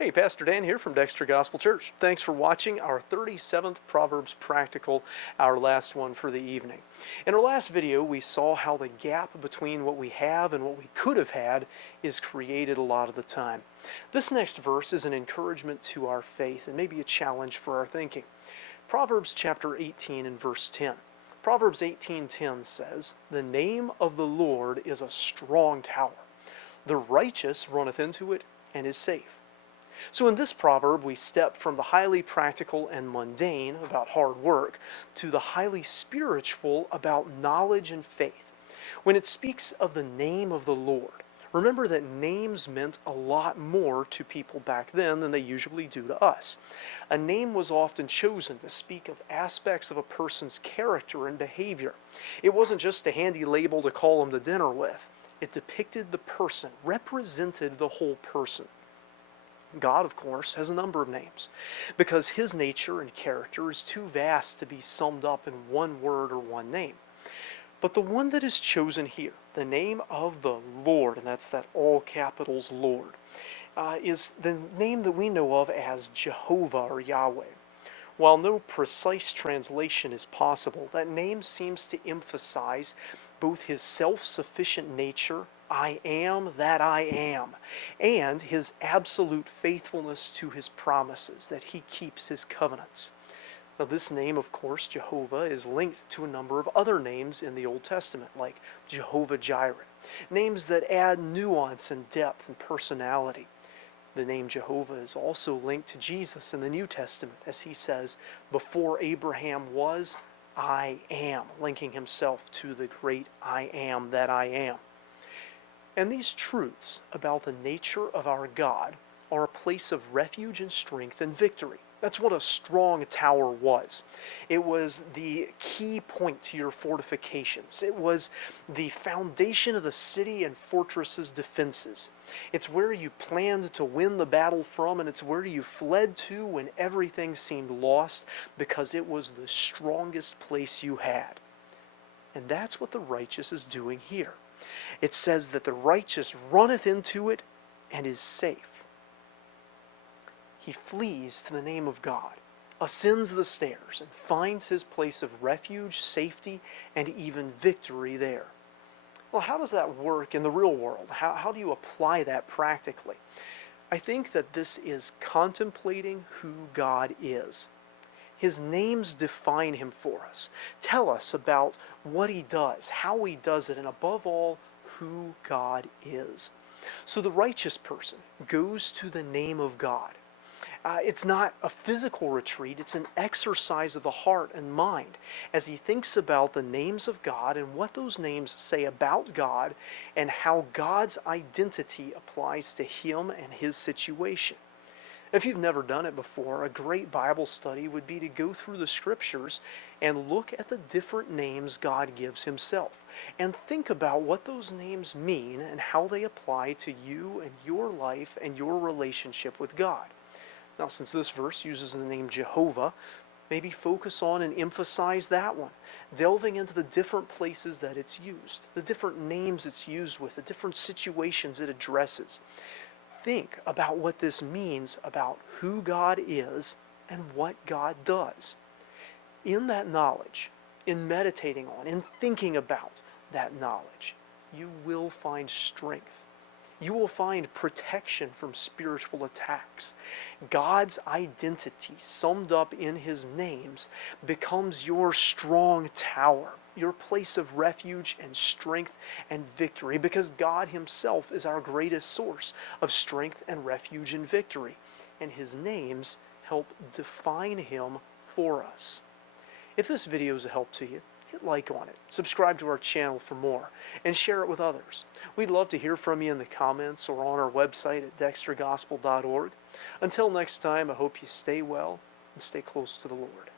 Hey, Pastor Dan here from Dexter Gospel Church. Thanks for watching our 37th Proverbs Practical, our last one for the evening. In our last video, we saw how the gap between what we have and what we could have had is created a lot of the time. This next verse is an encouragement to our faith and maybe a challenge for our thinking. Proverbs chapter 18 and verse 10. Proverbs 18:10 says, "The name of the Lord is a strong tower. The righteous runneth into it and is safe." So in this proverb, we step from the highly practical and mundane about hard work to the highly spiritual about knowledge and faith. When it speaks of the name of the Lord, remember that names meant a lot more to people back then than they usually do to us. A name was often chosen to speak of aspects of a person's character and behavior. It wasn't just a handy label to call them to dinner with. It depicted the person, represented the whole person. God, of course, has a number of names because his nature and character is too vast to be summed up in one word or one name. But the one that is chosen here, the name of the Lord, and that's that all capitals Lord, is the name that we know of as Jehovah or Yahweh. While no precise translation is possible, that name seems to emphasize both his self-sufficient nature, I am that I am, and his absolute faithfulness to his promises, that he keeps his covenants. Now, this name, of course, Jehovah, is linked to a number of other names in the Old Testament, like Jehovah Jireh, names that add nuance and depth and personality. The name Jehovah is also linked to Jesus in the New Testament, as he says, "Before Abraham was, I am," linking himself to the great I am that I am. And these truths about the nature of our God are a place of refuge and strength and victory. That's what a strong tower was. It was the key point to your fortifications. It was the foundation of the city and fortress's defenses. It's where you planned to win the battle from, and it's where you fled to when everything seemed lost because it was the strongest place you had. And that's what the righteous is doing here. It says that the righteous runneth into it and is safe. He flees to the name of God, ascends the stairs, and finds his place of refuge, safety, and even victory there. Well, how does that work in the real world? How do you apply that practically? I think that this is contemplating who God is. His names define him for us, tell us about what he does, how he does it, and above all, who God is. So the righteous person goes to the name of God. It's not a physical retreat, it's an exercise of the heart and mind as he thinks about the names of God and what those names say about God and how God's identity applies to him and his situation. If you've never done it before, a great Bible study would be to go through the scriptures and look at the different names God gives himself and think about what those names mean and how they apply to you and your life and your relationship with God. Now, since this verse uses the name Jehovah, maybe focus on and emphasize that one, delving into the different places that it's used, the different names it's used with, the different situations it addresses. Think about what this means about who God is and what God does. In that knowledge, in meditating on, in thinking about that knowledge, you will find strength. You will find protection from spiritual attacks. God's identity, summed up in his names, becomes your strong tower, your place of refuge and strength and victory, because God himself is our greatest source of strength and refuge and victory, and his names help define him for us. If this video is a help to you, hit like on it, subscribe to our channel for more, and share it with others. We'd love to hear from you in the comments or on our website at dextergospel.org. Until next time, I hope you stay well and stay close to the Lord.